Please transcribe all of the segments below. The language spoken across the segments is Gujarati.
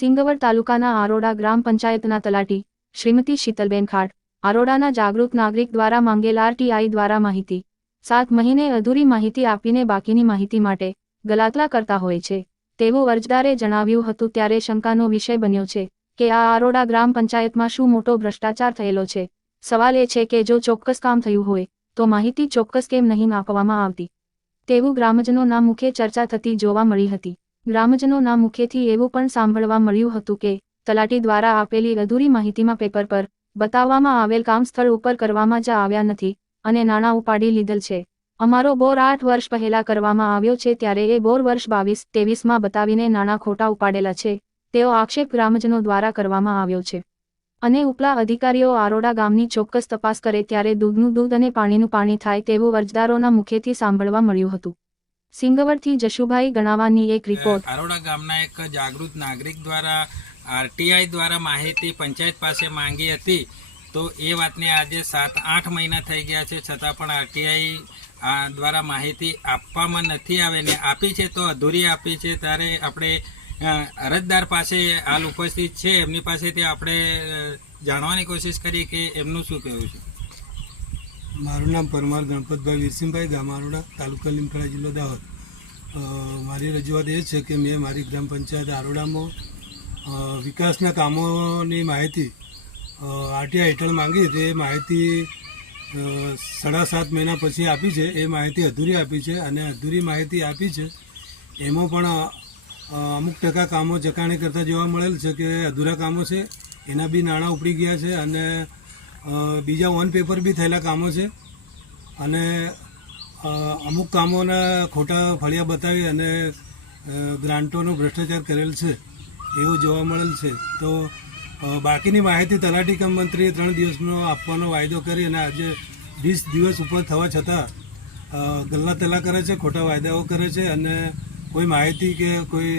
સિંગવડ તાલુકાના આરોડા ગ્રામ પંચાયતના તલાટી શ્રીમતી શીતલબેન ખાટ આરોડાના જાગૃત નાગરિક દ્વારા માંગેલ RTI દ્વારા માહિતી 7 મહિને અધૂરી માહિતી આપીને બાકીની માહિતી માટે ગલાતલા કરતા હોય છે તેવું અરજદારે જણાવ્યું હતું। ત્યારે શંકાનો વિષય બન્યો છે કે આ આરોડા ગ્રામ પંચાયતમાં શું મોટો ભ્રષ્ટાચાર થયેલો છે। સવાલ એ છે કે જો ચોક્કસ કામ થયું હોય તો માહિતી ચોક્કસ કેમ નહીં આપવામાં આવતી તેવું ગ્રામજનોના મુખે ચર્ચા થતી જોવા મળી હતી। ગ્રામજનોના મુખેથી એવું પણ સાંભળવા મળ્યું હતું કે તલાટી દ્વારા આપેલી અધૂરી માહિતીમાં પેપર પર બતાવવામાં આવેલ કામ સ્થળ ઉપર કરવામાં જ આવ્યા નથી અને નાણાં ઉપાડી લીધેલ છે। અમારો બોર 8 વર્ષ પહેલા કરવામાં આવ્યો છે ત્યારે એ બોર વર્ષ 22-23માં બતાવીને નાણાં ખોટા ઉપાડેલા છે તેવો આક્ષેપ ગ્રામજનો દ્વારા કરવામાં આવ્યો છે અને ઉપલા અધિકારીઓ આરોડા ગામની ચોક્કસ તપાસ કરે ત્યારે દૂધનું દૂધ અને પાણીનું પાણી થાય તેવું અરજદારોના મુખેથી સાંભળવા મળ્યું હતું। સિંગવડથી જશુભાઈ ગણાવાની એક રિપોર્ટ। આરોડા ગામના એક જાગૃત નાગરિક દ્વારા RTI દ્વારા માહિતી પંચાયત પાસે માંગી હતી તો એ વાતને આજે 7-8 મહિના થઈ ગયા છે છતાં પણ RTI દ્વારા માહિતી આપવામાં નથી આવે ને આપી છે તો અધૂરી આપી છે। ત્યારે આપણે અરજદાર પાસે હાલ ઉપસ્થિત છે એમની પાસેથી આપણે જાણવાની કોશિશ કરી કે એમનું શું કહેવું છે। મારું નામ પરમાર ગણપતભાઈ વીરસિંહભાઈ, ગામ આરોડા, તાલુકા લીમખેડા, જિલ્લો દાહોદ। મારી રજૂઆત એ છે કે મેં મારી ગ્રામ પંચાયત આરોડામાં વિકાસના કામોની માહિતી RTI હેઠળ માંગી તે માહિતી 7.5 મહિના પછી આપી છે। એ માહિતી અધૂરી આપી છે અને અધૂરી માહિતી આપી છે એમાં પણ અમુક ટકા કામો ચકાણી કરતા જોવા મળેલ છે કે અધૂરા કામો છે એના બી નાણાં ઉપડી ગયા છે અને બીજા ઓન પેપર બી થયેલા કામો છે અને અમુક કામોના ખોટા ફળિયા બતાવી અને ગ્રાન્ટોનો ભ્રષ્ટાચાર કરેલ છે એવું જોવા મળેલ છે। તો બાકીની માહિતી તલાટી કમ મંત્રીએ 3 દિવસનો આપવાનો વાયદો કરી અને આજે 20 દિવસ ઉપર થવા છતાં ગલ્લાતલા કરે છે, ખોટા વાયદાઓ કરે છે અને કોઈ માહિતી કે કોઈ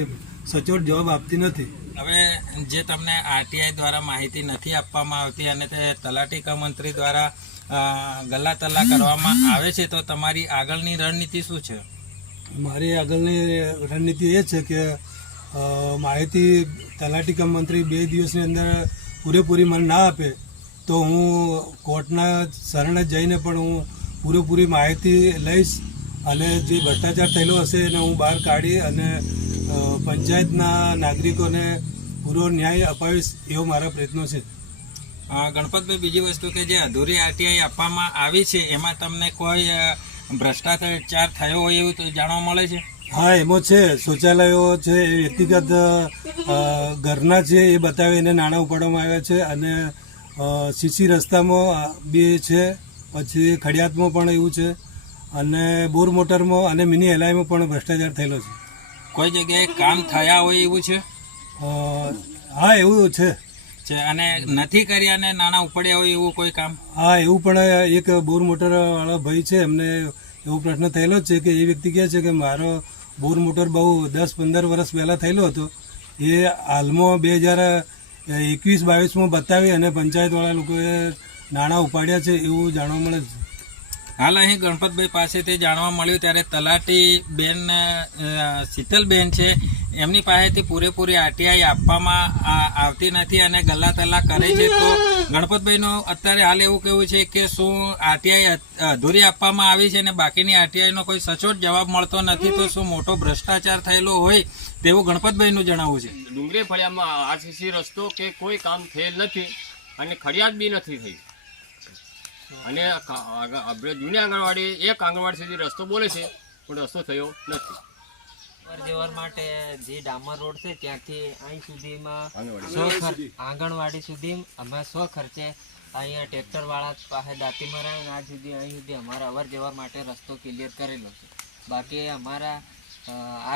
સચોટ જવાબ આપતી નથી। હવે જે તમને RTI દ્વારા માહિતી નથી આપવામાં આવતી અને તે તલાટી કમ મંત્રી દ્વારા ગલ્લાતલા કરવામાં આવે છે તો તમારી આગળની રણનીતિ શું છે? મારી આગળની રણનીતિ એ છે કે માહિતી તલાટી કમ મંત્રી 2 દિવસની અંદર પૂરેપૂરી મને ના આપે તો હું કોર્ટના શરણે જઈને પણ હું પૂરેપૂરી માહિતી લઈશ અને જે ભ્રષ્ટાચાર થયેલો હશે એને હું બહાર કાઢી અને પંચાયતના નાગરિકોને પૂરો ન્યાય અપાવીશ એવો મારા પ્રયત્નો છે। ગણપતભાઈ, બીજી વસ્તુ કે જે અધૂરી RTI આપવામાં આવી છે એમાં તમને કોઈ ભ્રષ્ટાચાર થયો હોય એવું તો જાણવા મળે છે? હા, એમાં છે। શૌચાલયો છે એ વ્યક્તિગત ઘરના છે એ બતાવીને નાણાં ઉપાડવામાં આવ્યા છે અને CC રસ્તામાં બી છે, પછી ખડિયાતમાં પણ એવું છે અને બોર મોટરમાં અને મિની LIમાં પણ ભ્રષ્ટાચાર થયેલો છે। કોઈ જગ્યાએ કામ થયા હોય એવું છે? હા, એવું છે અને નથી કર્યા અને નાણાં ઉપડ્યા હોય એવું કોઈ કામ? હા, એવું પણ એક બોર મોટર વાળા ભાઈ છે એમને એવો પ્રશ્ન થયેલો જ છે કે એ વ્યક્તિ કહે છે કે મારો બોર મોટર બહુ 10-15 વર્ષ પહેલાં થયેલો હતો એ હાલમાં 2021-22માં બતાવી અને પંચાયતવાળા લોકોએ નાણાં ઉપાડ્યા છે એવું જાણવા મળે છે। હાલ અહીં ગણપતભાઈ પાસેથી જાણવા મળ્યું ત્યારે તલાટી બેન શીતલબેન છે એમની પાસેથી પૂરેપૂરી RTI આપવામાં આવતી નથી અને ગલ્લાતલા કરે છે તો ગણપતભાઈનું અત્યારે હાલ એવું કહેવું છે કે શું RTI અધૂરી આપવામાં આવી છે અને બાકીની RTIનો કોઈ સચોટ જવાબ મળતો નથી તો શું મોટો ભ્રષ્ટાચાર થયેલો હોય તેવું ગણપતભાઈનું જણાવવું છે? ડુંગરી ફળિયામાં RCC રસ્તો કે કોઈ કામ થયેલ નથી અને ફરિયાદ બી નથી થઈ અને જૂની આંગણવાડી એક આંગણવાડી સુધી રસ્તો બોલે છે પણ રસ્તો થયો નથી। અવર માટે જે ડામર રોડ છે ત્યાંથી અહીં સુધીમાં આંગણવાડી સુધી અમે 100 ખર્ચે અહીંયા ટ્રેક્ટરવાળા પાસે દાંતી મરાય આજ સુધી અહીં સુધી અમારા અવર જવર માટે રસ્તો ક્લિયર કરેલો છે। બાકી અમારા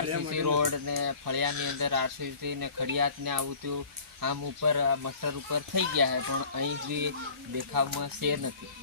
RCC રોડ ને ફળિયાની અંદર RCC ને ખડિયાત ને આવું તેવું આમ ઉપર મસ્ટર ઉપર થઈ ગયા છે પણ અહીં સુધી દેખાવમાં શેર નથી।